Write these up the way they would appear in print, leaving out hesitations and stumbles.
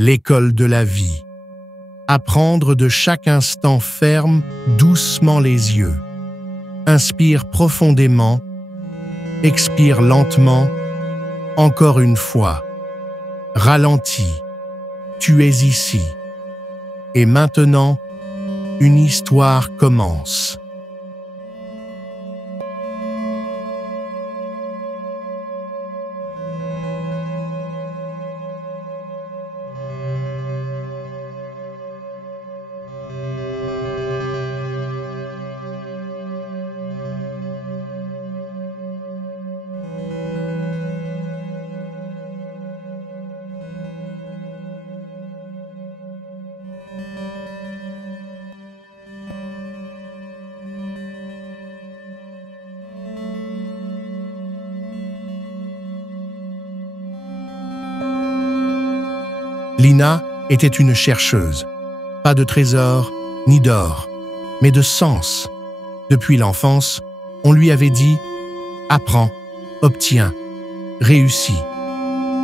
l'école de la vie. Apprendre de chaque instant, ferme doucement les yeux. Inspire profondément, expire lentement, encore une fois. Ralentis, tu es ici. Et maintenant, une histoire commence. Lina était une chercheuse. Pas de trésor, ni d'or, mais de sens. Depuis l'enfance, on lui avait dit « Apprends, obtiens, réussis ».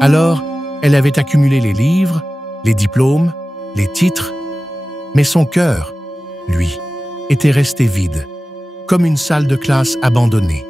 Alors, elle avait accumulé les livres, les diplômes, les titres, mais son cœur, lui, était resté vide, comme une salle de classe abandonnée.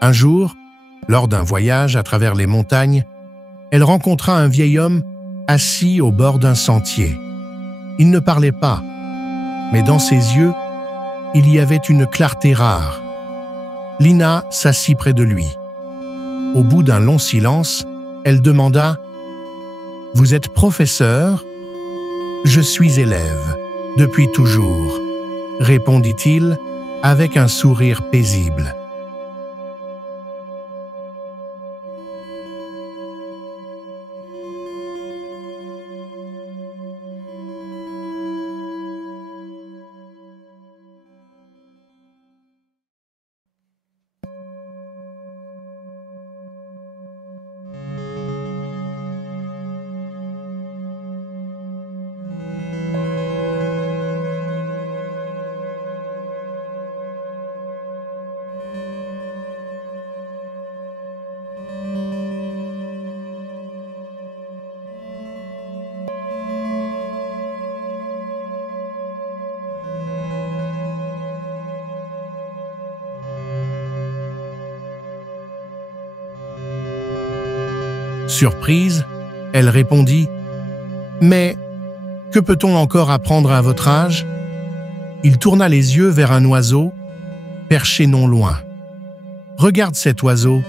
Un jour, lors d'un voyage à travers les montagnes, elle rencontra un vieil homme assis au bord d'un sentier. Il ne parlait pas, mais dans ses yeux, il y avait une clarté rare. Lina s'assit près de lui. Au bout d'un long silence, elle demanda « Vous êtes professeur ?»« Je suis élève, depuis toujours », répondit-il avec un sourire paisible. Surprise, elle répondit « Mais que peut-on encore apprendre à votre âge ?» Il tourna les yeux vers un oiseau, perché non loin. « Regarde cet oiseau,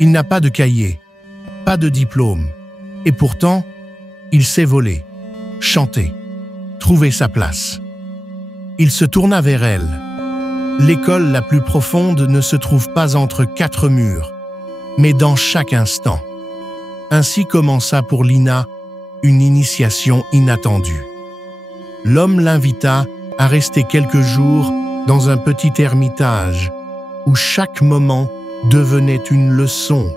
il n'a pas de cahier, pas de diplôme, et pourtant, il sait voler, chanter, trouver sa place. » Il se tourna vers elle. L'école la plus profonde ne se trouve pas entre quatre murs, mais dans chaque instant. Ainsi commença pour Lina une initiation inattendue. L'homme l'invita à rester quelques jours dans un petit ermitage où chaque moment devenait une leçon.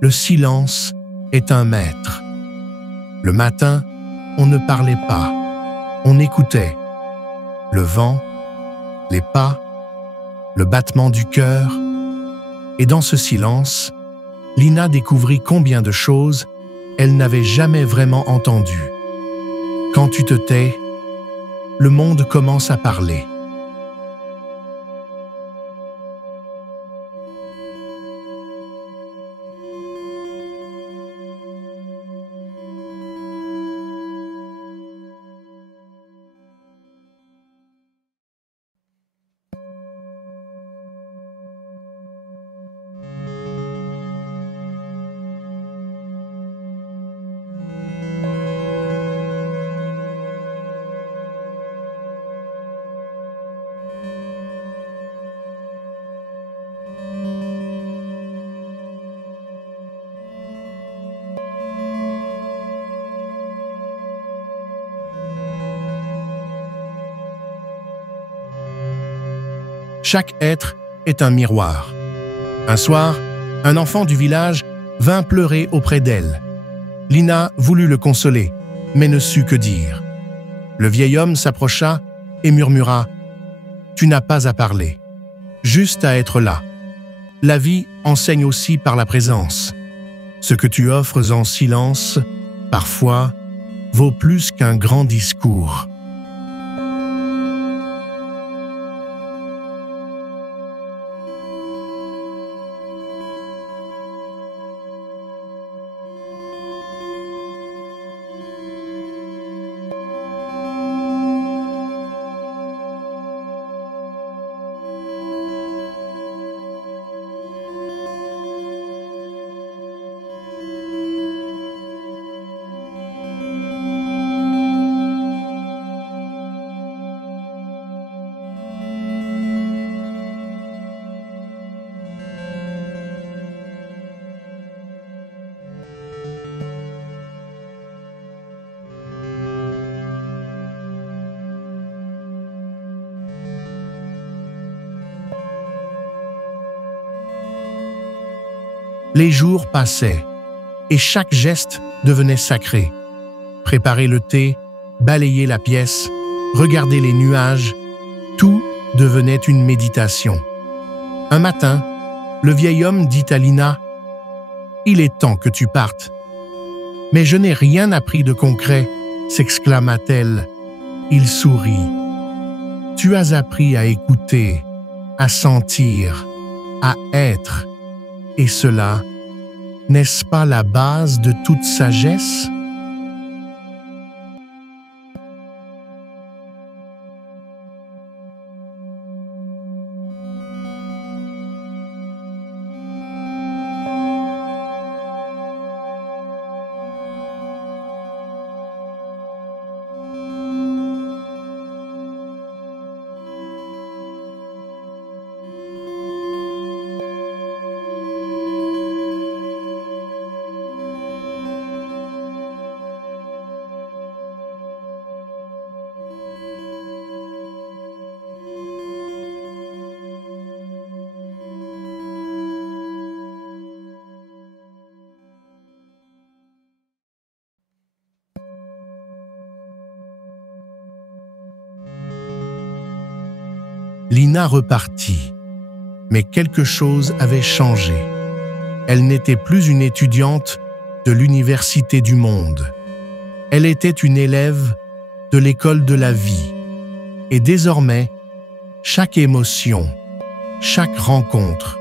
le silence est un maître. Le matin, on ne parlait pas, on écoutait. Le vent, les pas, le battement du cœur. Et dans ce silence, Lina découvrit combien de choses elle n'avait jamais vraiment entendues. Quand tu te tais, le monde commence à parler. Chaque être est un miroir. Un soir, un enfant du village vint pleurer auprès d'elle. Lina voulut le consoler, mais ne sut que dire. Le vieil homme s'approcha et murmura « Tu n'as pas à parler, juste à être là. La vie enseigne aussi par la présence. Ce que tu offres en silence, parfois, vaut plus qu'un grand discours. » Les jours passaient, et chaque geste devenait sacré. Préparer le thé, balayer la pièce, regarder les nuages, tout devenait une méditation. Un matin, le vieil homme dit à Lina « Il est temps que tu partes. »« Mais je n'ai rien appris de concret, » s'exclama-t-elle. Il sourit. « Tu as appris à écouter, à sentir, à être. Et cela, n'est-ce pas la base de toute sagesse ? » Lina repartit, mais quelque chose avait changé. Elle n'était plus une étudiante de l'université du monde. Elle était une élève de l'école de la vie. Et désormais, chaque émotion, chaque rencontre,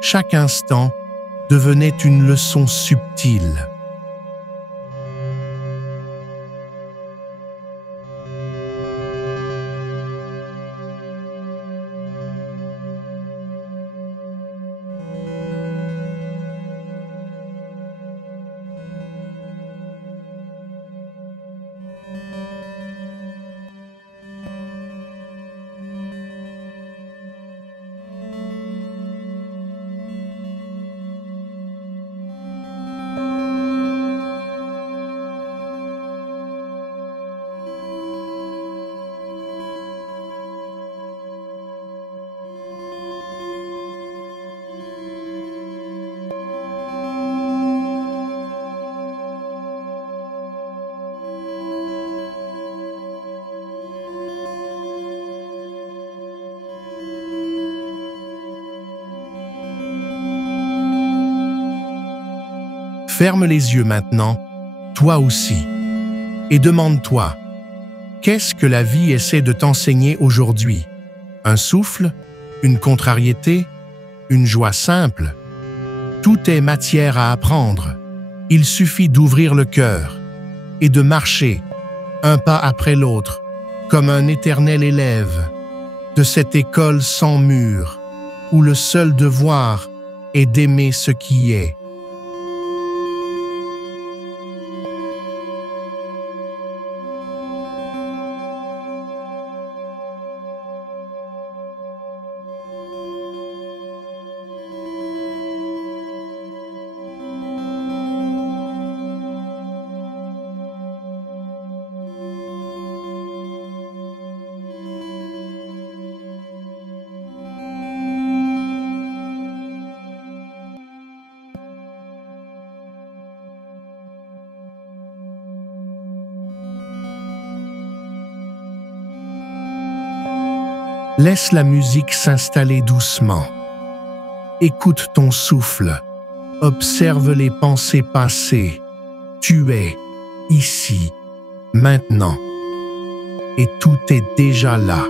chaque instant devenait une leçon subtile. Ferme les yeux maintenant, toi aussi, et demande-toi, qu'est-ce que la vie essaie de t'enseigner aujourd'hui? Un souffle? Une contrariété? Une joie simple? Tout est matière à apprendre. Il suffit d'ouvrir le cœur et de marcher, un pas après l'autre, comme un éternel élève, de cette école sans mur, où le seul devoir est d'aimer ce qui est. Laisse la musique s'installer doucement. Écoute ton souffle. Observe les pensées passées. Tu es ici, maintenant. Et tout est déjà là.